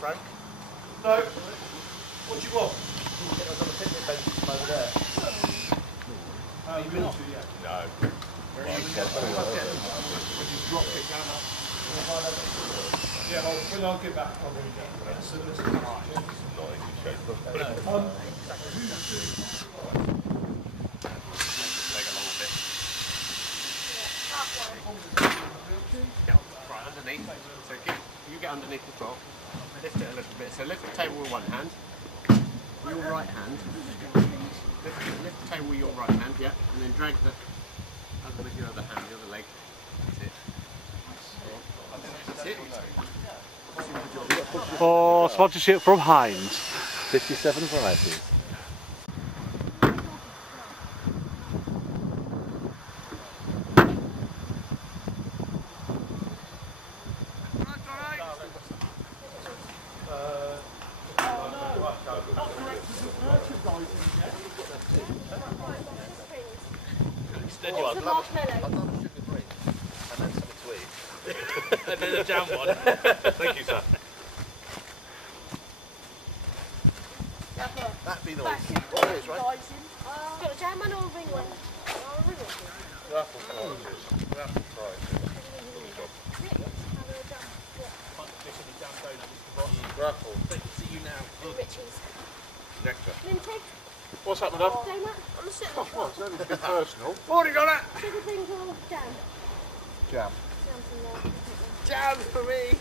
Frank. No. What do you want? Get those on the picnic benches from over there. You want to, yeah. No. Yeah, when I'll get back, I'll bring it down. So this is right. Not in good shape. Right, underneath. So you get underneath the top, lift it a little bit. So lift the table with one hand, your right hand. Lift the table with your right hand, yeah, and then drag the other with your other hand, the other leg. That's it. That's it. For sponsorship from Heinz. 57 varieties. I'd love a sugar drink and then something to eat. And then a jam one. Thank you, sir. That'd be nice. Oh, it is, right? Got a jam one or a ring one? Raffle prizes. Raffle prizes. Raffle. See you now. Richies. Nectar. Minty. What's happening, Dad? Donut. I'm a sugar. Oh, well, it's only a bit personal. Morning, Donna. Sugar thing or jam? Jam. Jam from there. Jam for me!